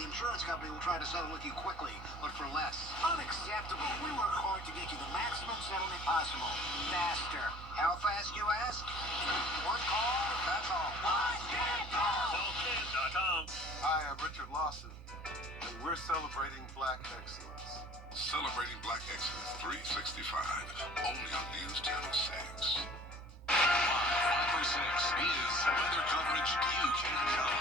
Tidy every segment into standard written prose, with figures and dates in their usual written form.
the insurance company will try to settle with you quickly, but for less. Unacceptable. We work hard to get you the maximum settlement possible. Faster. How fast, you ask? One call, that's all. Callkin.com. Hi, I'm Richard Lawson, and we're celebrating Black excellence. Celebrating Black Excellence 365, only on News Channel 6. 5 for 6 is weather coverage you can count on.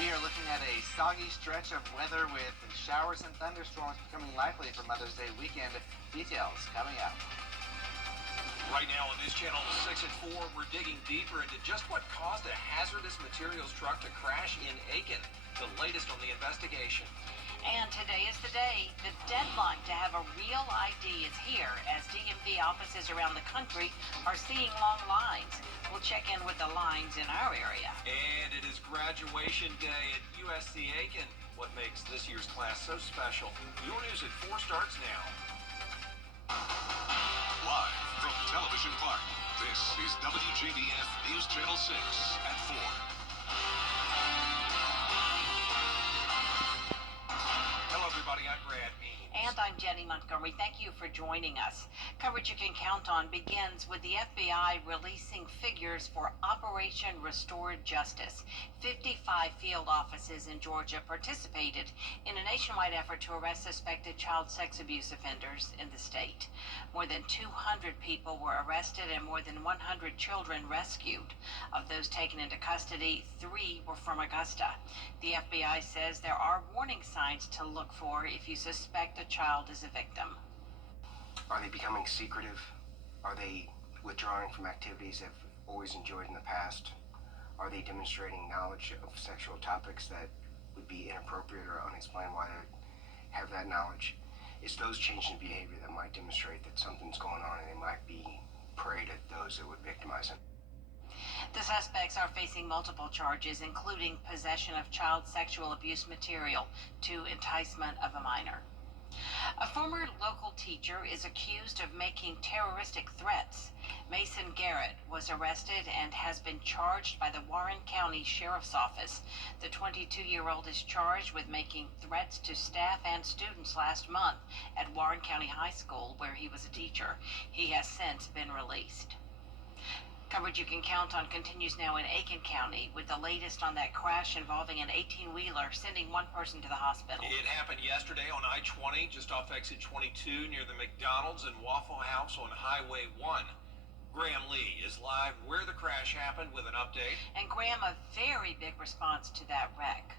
We are looking at a soggy stretch of weather with showers and thunderstorms becoming likely for Mother's Day weekend. Details coming up. Right now on News Channel 6 at 4, we're digging deeper into just what caused a hazardous materials truck to crash in Aiken. The latest on the investigation. And today is the day. The deadline to have a real ID is here as DMV offices around the country are seeing long lines. We'll check in with the lines in our area. And it is graduation day at USC Aiken. What makes this year's class so special? Your news at 4 starts now. Live from Television Park, this is WJBF News Channel 6 at 4. Hello, everybody. I'm Brad Means. And I'm Jenny Montgomery. Thank you for joining us. Coverage you can count on begins with the FBI releasing figures for Operation Restored Justice. 55 field offices in Georgia participated in a nationwide effort to arrest suspected child sex abuse offenders in the state. More than 200 people were arrested and more than 100 children rescued. Of those taken into custody, 3 were from Augusta. The FBI says there are warning signs to look for if you suspect a child is a victim. Are they becoming secretive? Are they withdrawing from activities they've always enjoyed in the past? Are they demonstrating knowledge of sexual topics that would be inappropriate or unexplained why they have that knowledge? It's those changes in behavior that might demonstrate that something's going on and they might be preyed at those that would victimize them. The suspects are facing multiple charges, including possession of child sexual abuse material to enticement of a minor. A former local teacher is accused of making terroristic threats. Mason Garrett was arrested and has been charged by the Warren County Sheriff's Office. The 22-year-old is charged with making threats to staff and students last month at Warren County High School, where he was a teacher. He has since been released. Coverage you can count on continues now in Aiken County with the latest on that crash involving an 18-wheeler sending one person to the hospital. It happened yesterday on I-20, just off exit 22 near the McDonald's and Waffle House on Highway 1. Graham Lee is live where the crash happened with an update. And Graham, a very big response to that wreck.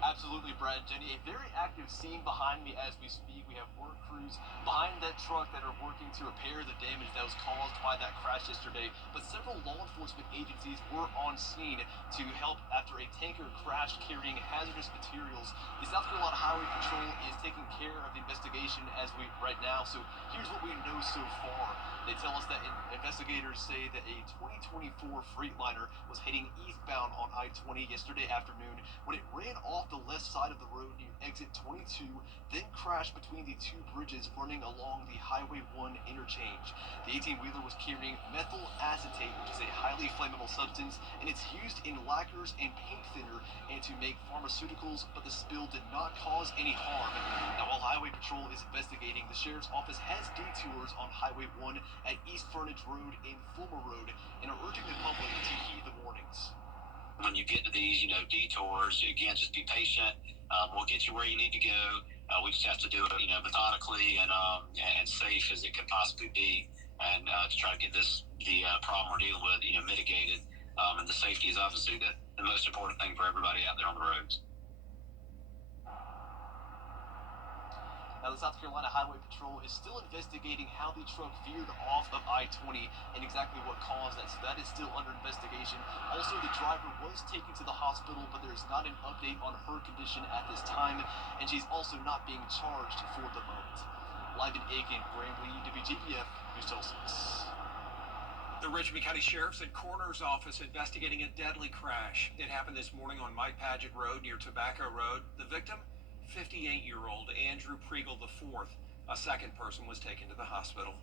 Absolutely, Brad, Jenny. A very active scene behind me as we speak. We have work crews behind that truck that are working to repair the damage that was caused by that crash yesterday. But several law enforcement agencies were on scene to help after a tanker crashed carrying hazardous materials. The South Carolina Highway Patrol is taking care of the investigation as we right now. So here's what we know so far. They tell us that investigators say that a 2024 Freightliner was heading eastbound on I-20 yesterday afternoon when it ran off the left side of the road near exit 22, then crashed between the 2 bridges running along the Highway 1 interchange. The 18-wheeler was carrying methyl acetate, which is a highly flammable substance, and it's used in lacquers and paint thinner and to make pharmaceuticals, but the spill did not cause any harm. Now, while Highway Patrol is investigating, the Sheriff's Office has detours on Highway 1 at East Furnace Road and Fulmer Road and are urging the public to heed the warnings. When you get to these, detours, again, just be patient. We'll get you where you need to go. We just have to do it, methodically and safe as it could possibly be, and to try to get the problem we're dealing with, mitigated. And the safety is obviously the most important thing for everybody out there on the roads. Now, the South Carolina Highway Patrol is still investigating how the truck veered off of I-20 and exactly what caused that, so that is still under investigation. Also, the driver was taken to the hospital, but there is not an update on her condition at this time, and she's also not being charged for the moment. Live in Aiken, Graham Lee, WJBF, News Channel 6. The Richmond County Sheriff's and Coroner's Office investigating a deadly crash. It happened this morning on Mike Paget Road near Tobacco Road. The victim, 58-year-old Andrew Priegel IV. A second person was taken to the hospital.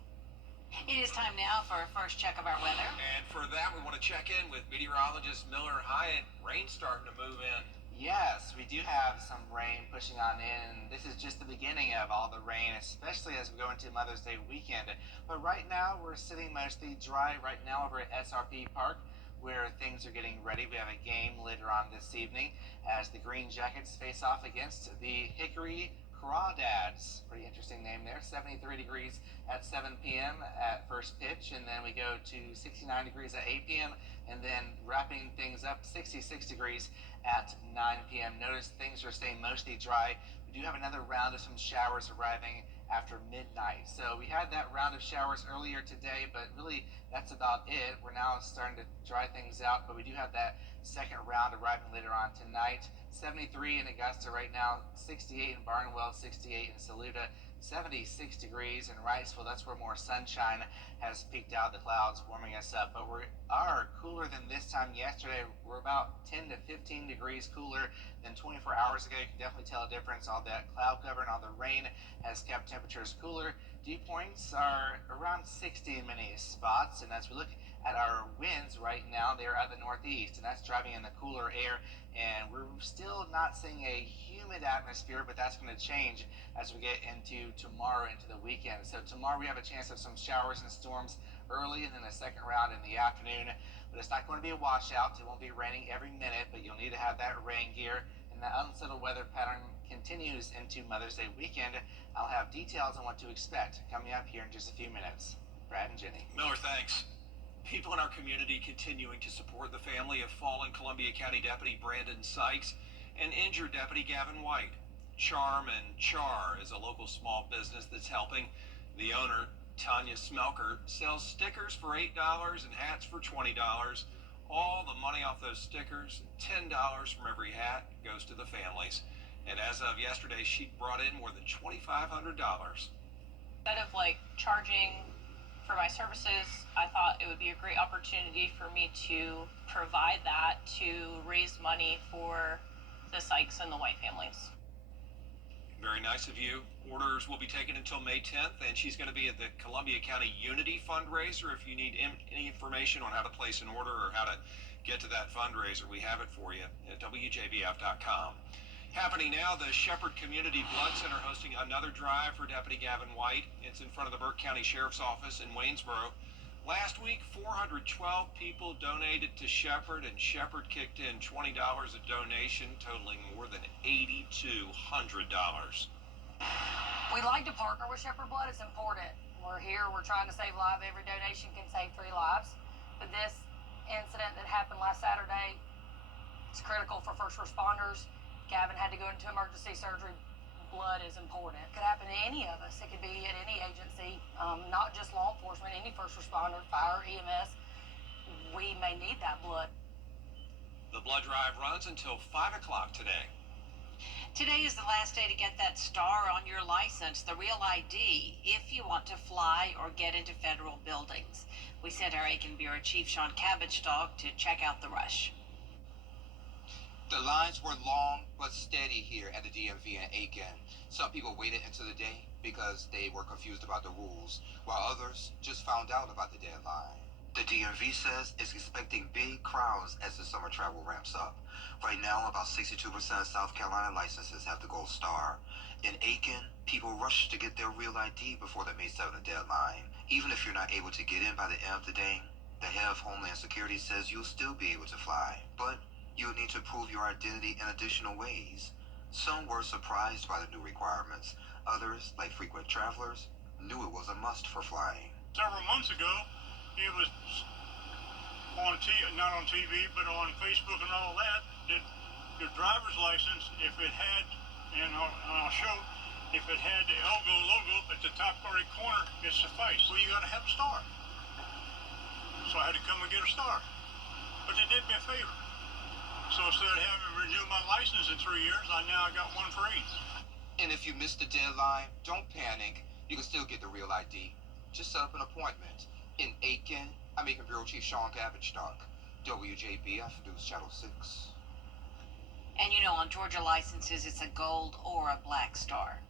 It is time now for a first check of our weather. And for that, we want to check in with meteorologist Miller Hyatt. Rain's starting to move in. Yes, we do have some rain pushing on in. This is just the beginning of all the rain, especially as we go into Mother's Day weekend. But right now, we're sitting mostly dry right now over at SRP Park, where things are getting ready. We have a game later on this evening as the Green Jackets face off against the Hickory Crawdads. Pretty interesting name there. 73 degrees at 7 p.m. at first pitch, and then we go to 69 degrees at 8 p.m., and then wrapping things up 66 degrees at 9 p.m. Notice things are staying mostly dry. We do have another round of some showers arriving after midnight. So we had that round of showers earlier today, but really that's about it. We're now starting to dry things out, but we do have that second round arriving later on tonight. 73 in Augusta right now, 68 in Barnwell, 68 in Saluda, 76 degrees in Wrightsville. That's where more sunshine has peeked out of the clouds, warming us up. But we are cooler than this time yesterday. We're about 10 to 15 degrees cooler than 24 hours ago. You can definitely tell a difference. All that cloud cover and all the rain has kept temperatures cooler. Dew points are around 60 in many spots. And as we look at our winds right now, they're out of the northeast, and that's driving in the cooler air. And we're still not seeing a humid atmosphere, but that's going to change as we get into tomorrow, into the weekend. So tomorrow we have a chance of some showers and storms early, and then a second round in the afternoon. But it's not going to be a washout. It won't be raining every minute, but you'll need to have that rain gear. And that unsettled weather pattern continues into Mother's Day weekend. I'll have details on what to expect coming up here in just a few minutes. Brad and Jenny. Miller, thanks. People in our community continuing to support the family of fallen Columbia County Deputy Brandon Sykes and injured Deputy Gavin White. Charm and Char is a local small business that's helping. The owner, Tanya Smelker, sells stickers for $8 and hats for $20. All the money off those stickers, $10 from every hat, goes to the families. And as of yesterday, she'd brought in more than $2,500. Instead of charging for my services, I thought it would be a great opportunity for me to provide that to raise money for the Sykes and the White families. Very nice of you. Orders will be taken until May 10th, and she's going to be at the Columbia County Unity fundraiser. If you need any information on how to place an order or how to get to that fundraiser, we have it for you at WJBF.com. Happening now, the Shepherd Community Blood Center hosting another drive for Deputy Gavin White. It's in front of the Burke County Sheriff's Office in Waynesboro. Last week, 412 people donated to Shepherd, and Shepherd kicked in $20 a donation, totaling more than $8,200. We like to partner with Shepherd Blood. It's important. We're here. We're trying to save lives. Every donation can save 3 lives. But this incident that happened last Saturday is critical for first responders. Gavin had to go into emergency surgery. Blood is important. It could happen to any of us. It could be at any agency, not just law enforcement, any first responder, fire, EMS. We may need that blood. The blood drive runs until 5 o'clock today. Today is the last day to get that star on your license, the real ID, if you want to fly or get into federal buildings. We sent our Aiken Bureau Chief Sean Cabotstock to check out the rush. The lines were long but steady here at the DMV in Aiken. Some people waited into the day because they were confused about the rules, while others just found out about the deadline. The DMV says it's expecting big crowds as the summer travel ramps up. Right now, about 62% of South Carolina licenses have the gold star. In Aiken, people rush to get their real ID before the May 7th deadline. Even if you're not able to get in by the end of the day, the head of Homeland Security says you'll still be able to fly. But you'll need to prove your identity in additional ways. Some were surprised by the new requirements. Others, like frequent travelers, knew it was a must for flying. Several months ago, it was not on TV, but on Facebook and all that your driver's license, if it had, and I'll show, if it had the Elgo logo at the top right corner, it sufficed. Well, you got to have a star. So I had to come and get a star. But they did me a favor. So instead of having to renew my license in 3 years, I got one for 8. And if you missed the deadline, don't panic. You can still get the real ID. Just set up an appointment. In Aiken, I'm Aiken Bureau Chief Sean Cabotstock, WJBF News Channel 6. And on Georgia licenses, it's a gold or a black star.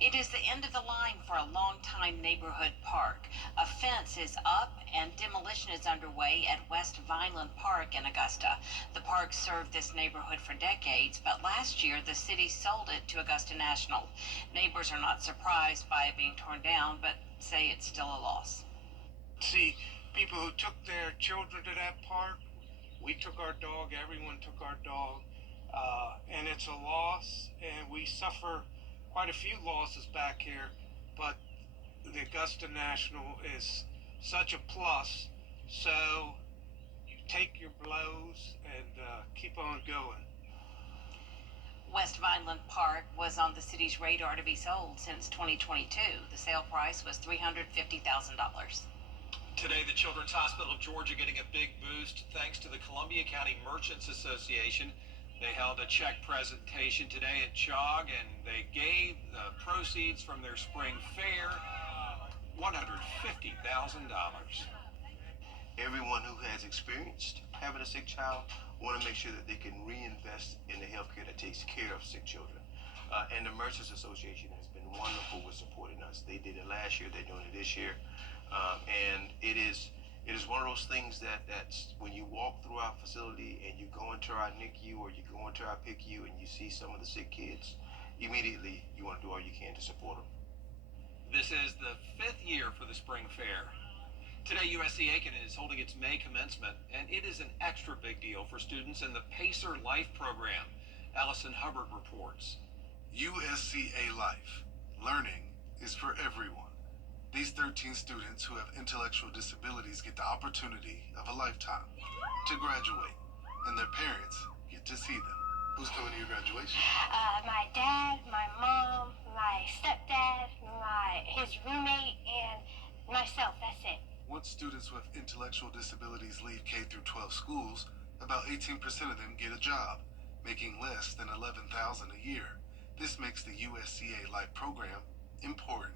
It is the end of the line for a longtime neighborhood park. A fence is up and demolition is underway at West Vineland Park in Augusta. The park served this neighborhood for decades, but last year the city sold it to Augusta National. Neighbors are not surprised by it being torn down, but say it's still a loss. See, people who took their children to that park, we took our dog, everyone took our dog, and it's a loss, and we suffer quite a few losses back here, but the Augusta National is such a plus, so you take your blows and keep on going. West Vineland Park was on the city's radar to be sold since 2022. The sale price was $350,000. Today, the Children's Hospital of Georgia getting a big boost thanks to the Columbia County Merchants Association. They held a check presentation today at CHOG, and they gave the proceeds from their spring fair $150,000. Everyone who has experienced having a sick child want to make sure that they can reinvest in the healthcare that takes care of sick children. And the Merchants Association has been wonderful with supporting us. They did it last year, they're doing it this year. And it is one of those things that's when you walk through our facility and you go into our NICU or you go into our PICU and you see some of the sick kids, immediately you want to do all you can to support them. This is the 5th year for the spring fair. Today, USC Aiken is holding its May commencement, and it is an extra big deal for students in the PACER Life program. Allison Hubbard reports. USCA Life. Learning is for everyone. These 13 students who have intellectual disabilities get the opportunity of a lifetime to graduate, and their parents get to see them. Who's coming to your graduation? My dad, my mom, my stepdad, his roommate, and myself. That's it. Once students with intellectual disabilities leave K through 12 schools, about 18% of them get a job, making less than $11,000 a year. This makes the USCA Life program important.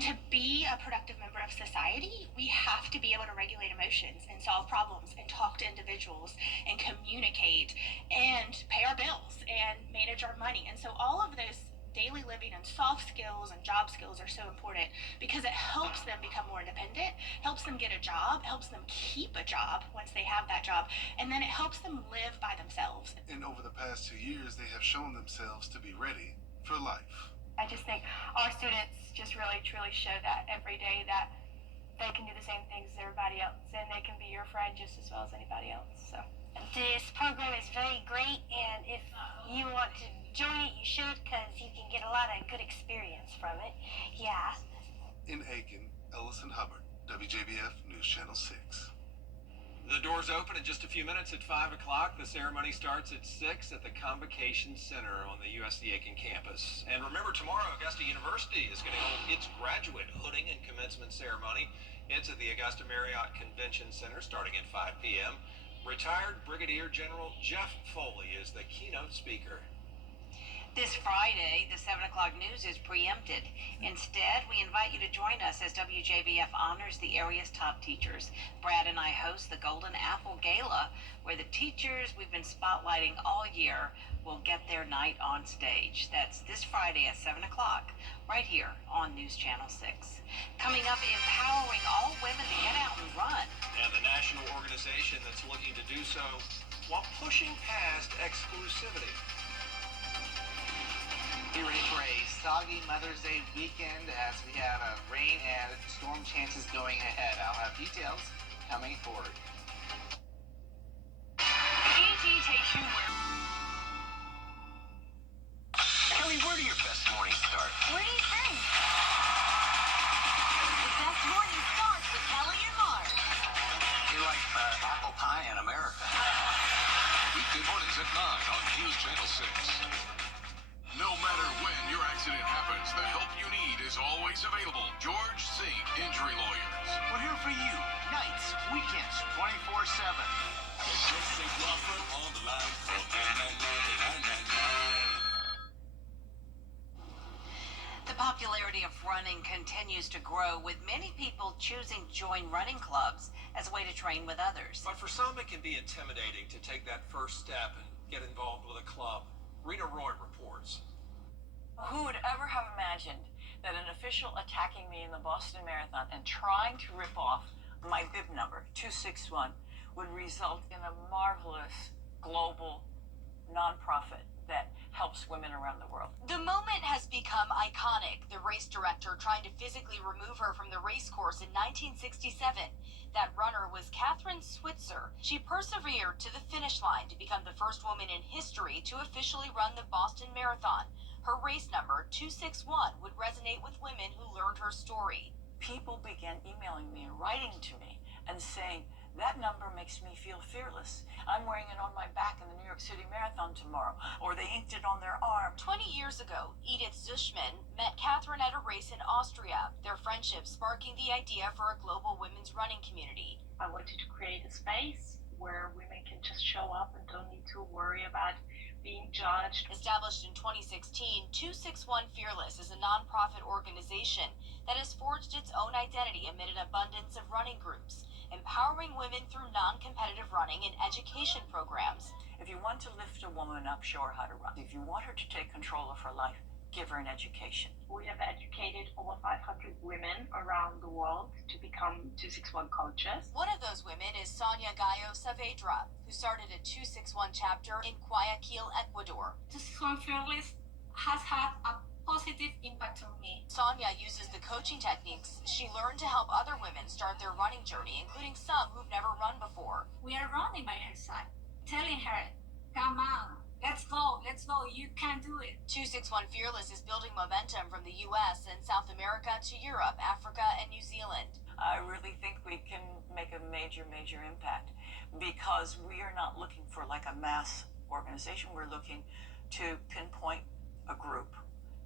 To be a productive member of society, we have to be able to regulate emotions and solve problems and talk to individuals and communicate and pay our bills and manage our money. And so all of those daily living and soft skills and job skills are so important because it helps them become more independent, helps them get a job, helps them keep a job once they have that job, and then it helps them live by themselves. And over the past 2 years, they have shown themselves to be ready for life. I just think our students just really truly show that every day that they can do the same things as everybody else and they can be your friend just as well as anybody else. So this program is very great, and if you want to join it, you should, because you can get a lot of good experience from it. Yeah. In Aiken, Ellison Hubbard, WJBF News Channel 6. The doors open in just a few minutes at 5 o'clock. The ceremony starts at 6 at the Convocation Center on the USC Aiken campus. And remember, tomorrow, Augusta University is going to hold its graduate hooding and commencement ceremony. It's at the Augusta Marriott Convention Center starting at 5 p.m. Retired Brigadier General Jeff Foley is the keynote speaker. This Friday, the 7 o'clock news is preempted. Instead, we invite you to join us as WJBF honors the area's top teachers. Brad and I host the Golden Apple Gala, where the teachers we've been spotlighting all year will get their night on stage. That's this Friday at 7 o'clock, right here on News Channel 6. Coming up, empowering all women to get out and run. And the national organization that's looking to do so while pushing past exclusivity. Be ready for a soggy Mother's Day weekend as we have rain and storm chances going ahead. I'll have details coming forward. EG takes you where... Kelly, where do your best mornings start? What do you think? The best morning starts with Kelly and Mark. You're like apple pie in America. Weekday mornings at 9 on News Channel 6. No matter when your accident happens, the help you need is always available. George Sink Injury Lawyers. We're here for you. Nights, weekends, 24/7. George Sink Law Firm on the line for 999. The popularity of running continues to grow, with many people choosing to join running clubs as a way to train with others. But for some, it can be intimidating to take that first step and get involved with a club. Rita Roy reports. Who would ever have imagined that an official attacking me in the Boston Marathon and trying to rip off my bib number, 261, would result in a marvelous global nonprofit that helps women around the world. The moment has become iconic. The race director trying to physically remove her from the race course in 1967. That runner was Catherine Switzer. She persevered to the finish line to become the first woman in history to officially run the Boston Marathon. Her race number, 261, would resonate with women who learned her story. People began emailing me and writing to me and saying, that number makes me feel fearless. I'm wearing it on my back in the New York City Marathon tomorrow. Or they inked it on their arm. 20 years ago, Edith Zuschman met Catherine at a race in Austria, their friendship sparking the idea for a global women's running community. I wanted to create a space where women can just show up and don't need to worry about being judged. Established in 2016, 261 Fearless is a nonprofit organization that has forged its own identity amid an abundance of running groups, empowering women through non-competitive running and education programs. If you want to lift a woman up, show her how to run. If you want her to take control of her life, give her an education. We have educated over 500 women around the world to become 261 coaches. One of those women is Sonia Gallo Saavedra, who started a 261 chapter in Guayaquil, Ecuador. 261 Fearless has had a positive impact on me. Sonia uses the coaching techniques she learned to help other women start their running journey, including some who've never run before. We are running by her side, telling her, come on, let's go, you can do it. 261 Fearless is building momentum from the U.S. and South America to Europe, Africa, and New Zealand. I really think we can make a major impact because we are not looking for like a mass organization. We're looking to pinpoint a group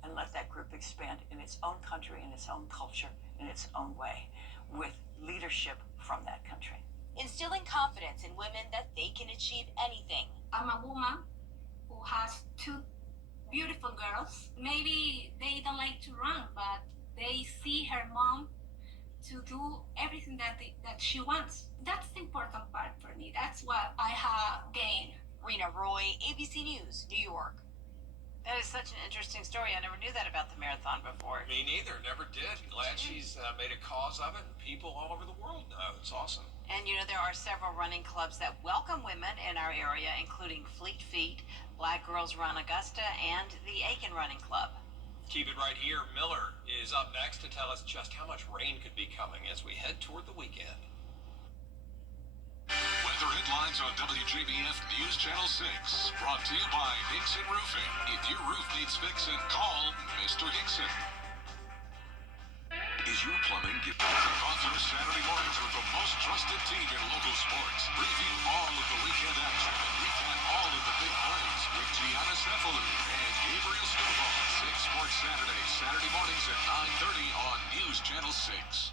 and let that group expand in its own country, in its own culture, in its own way, with leadership from that country. Instilling confidence in women that they can achieve anything. I'm a woman who has two beautiful girls. Maybe they don't like to run, but they see her mom to do everything that she wants. That's the important part for me. That's what I have gained. Rena Roy, ABC News, New York. That is such an interesting story. I never knew that about the marathon before. Me neither. Never did. Glad she's made a cause of it, and people all over the world know. It's awesome. And you know, there are several running clubs that welcome women in our area, including Fleet Feet, Black Girls Run Augusta, and the Aiken Running Club. Keep it right here. Miller is up next to tell us just how much rain could be coming as we head toward the weekend. Weather headlines on WJBF News Channel 6. Brought to you by Hickson Roofing. If your roof needs fixing, call Mr. Hickson. Is your plumbing kick off your Saturday mornings with the most trusted team in local sports? Review all of the weekend action and recap all of the big plays with Gianna Cefalu and Gabriel Stovall. 6 Sports Saturday, Saturday mornings at 9:30 on News Channel 6.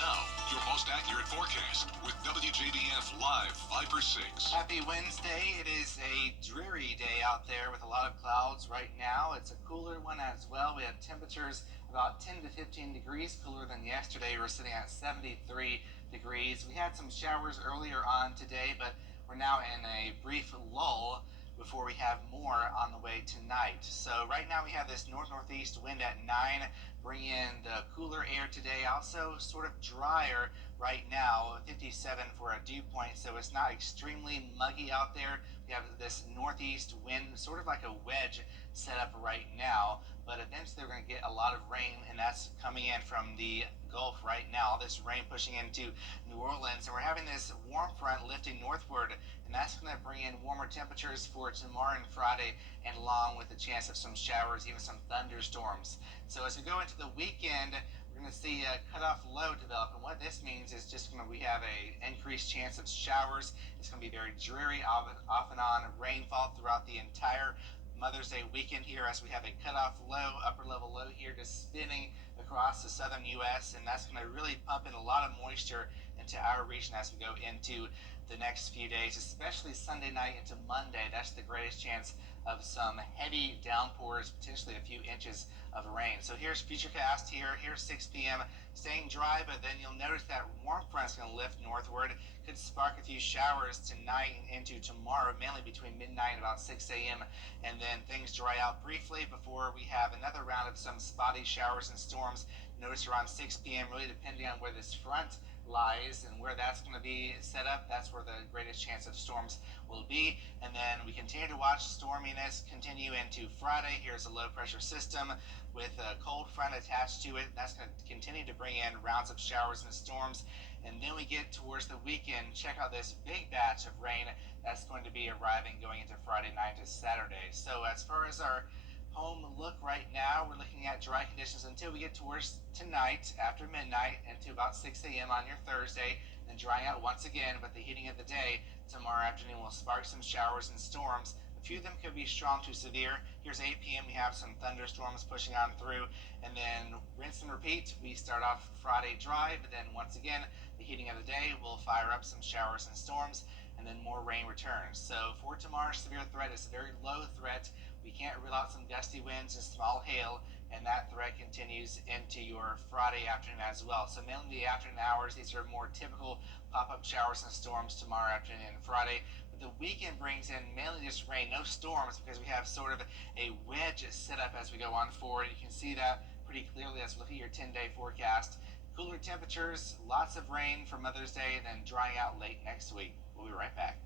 Now, your most accurate forecast with WJBF Live 5/6. Happy Wednesday. It is a dreary day out there with a lot of clouds right now. It's a cooler one as well. We have temperatures about 10 to 15 degrees cooler than yesterday. We're sitting at 73 degrees. We had some showers earlier on today, but we're now in a brief lull before we have more on the way tonight. So right now we have this northeast wind at 9, bringing in the cooler air today. Also sort of drier right now, 57 for a dew point, so it's not extremely muggy out there. We have this northeast wind, sort of like a wedge set up right now, but eventually we're going to get a lot of rain, and that's coming in from the Gulf right now. This rain pushing into New Orleans, and we're having this warm front lifting northward, and that's going to bring in warmer temperatures for tomorrow and Friday, and along with the chance of some showers, even some thunderstorms. So as we go into the weekend, we're going to see a cutoff low develop, and what this means is just we have a increased chance of showers. It's going to be very dreary, off and on rainfall throughout the entire Mother's Day weekend here, as we have a cutoff low, upper level low here, just spinning across the southern U.S., and that's going to really pump in a lot of moisture into our region as we go into the next few days, especially Sunday night into Monday. That's the greatest chance of some heavy downpours, potentially a few inches of rain. So here's Futurecast here. Here's 6 p.m. Staying dry, but then you'll notice that warm front's going to lift northward. Could spark a few showers tonight and into tomorrow, mainly between midnight and about 6 a.m. And then things dry out briefly before we have another round of some spotty showers and storms. Notice around 6 p.m., really depending on where this front lies and where that's going to be set up, that's where the greatest chance of storms will be. And then we continue to watch storminess continue into Friday. Here's a low pressure system with a cold front attached to it. That's going to continue to bring in rounds of showers and storms. And then we get towards the weekend. Check out this big batch of rain that's going to be arriving going into Friday night to Saturday. So as far as our home look right now, we're looking at dry conditions until we get towards tonight after midnight into about 6 a.m. on your Thursday, then drying out once again. But the heating of the day tomorrow afternoon will spark some showers and storms. A few of them could be strong to severe. Here's 8 p.m. We have some thunderstorms pushing on through, and then rinse and repeat. We start off Friday dry, but then once again the heating of the day will fire up some showers and storms, and then more rain returns. So for tomorrow, severe threat is a very low threat. We can't rule out some gusty winds and small hail, and that threat continues into your Friday afternoon as well. So mainly the afternoon hours, these are more typical pop-up showers and storms tomorrow afternoon and Friday. But the weekend brings in mainly just rain, no storms, because we have sort of a wedge set up as we go on forward. You can see that pretty clearly as we look at your 10-day forecast. Cooler temperatures, lots of rain for Mother's Day, and then drying out late next week. We'll be right back.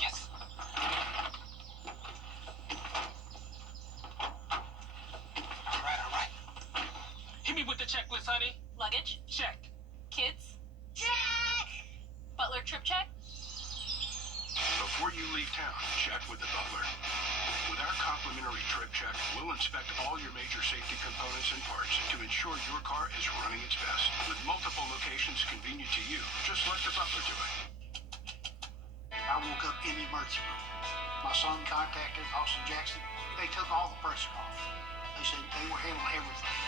Yes. All right. Hit me with the checklist, honey. Luggage? Check. Kids? Check! Butler trip check? Before you leave town, check with the butler. With our complimentary trip check, we'll inspect all your major safety components and parts to ensure your car is running its best. With multiple locations convenient to you, just let the butler do it. I woke up in the emergency room. My son contacted Austin Jackson. They took all the pressure off. They said they were handling everything.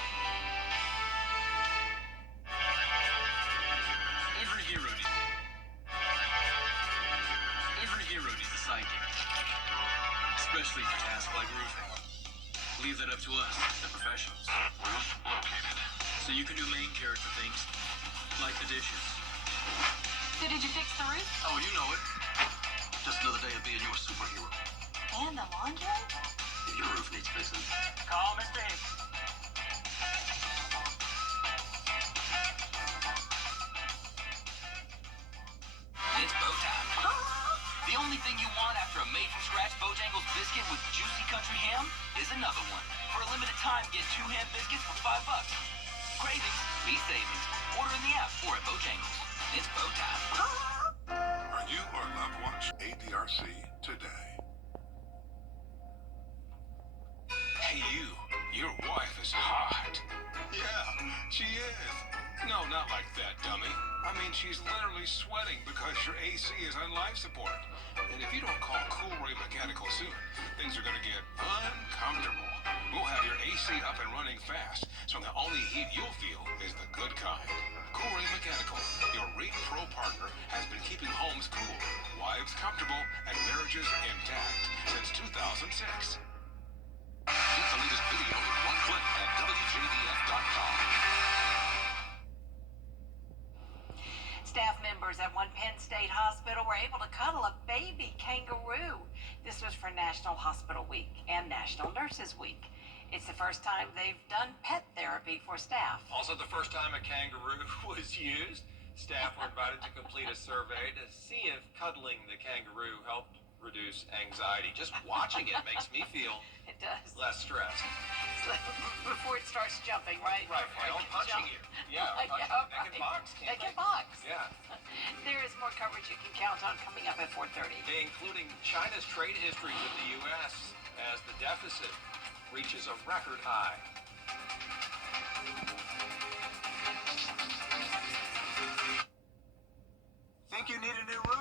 Every hero needs a sidekick, especially for tasks like roofing. Leave that up to us, the professionals. Roof located. So you can do main character things, like the dishes. So did you fix the roof? Oh, you know it. Just another day of being your superhero. And the laundry? Your roof needs fixing. Call Mr. Hicks. It's bow time. The only thing you want after a made-from-scratch Bojangles biscuit with juicy country ham is another one. For a limited time, get 2 ham biscuits for $5. Cravings, be savings. Order in the app or at Bojangles. It's bow time. Are you or loved ones ADRC today? Hey, you. Your wife is hot. Yeah, she is. No, not like that, dummy. I mean, she's literally sweating because your AC is on life support. And if you don't call Cool Ray Mechanical soon, things are going to get uncomfortable. We'll have your AC up and running fast, so the only heat you'll feel is the good kind. Cool Ray Mechanical, your rate pro partner, has been keeping homes cool, wives comfortable, and marriages intact since 2006. Get the latest video in one click at WJBF.com. Staff members at one Penn State hospital were able to cuddle a baby kangaroo. This was for National Hospital Week and National Nurses Week. It's the first time they've done pet therapy for staff. Also the first time a kangaroo was used. Staff were invited to complete a survey to see if cuddling the kangaroo helped reduce anxiety. Just watching it makes me feel It does. less stressed. Before it starts jumping, right? Right, Before it can punching jump. you. Yeah, punching. They can box, can't They can box. Yeah. There is more coverage you can count on coming up at 4:30. Including China's trade history with the U.S. as the deficit reaches a record high.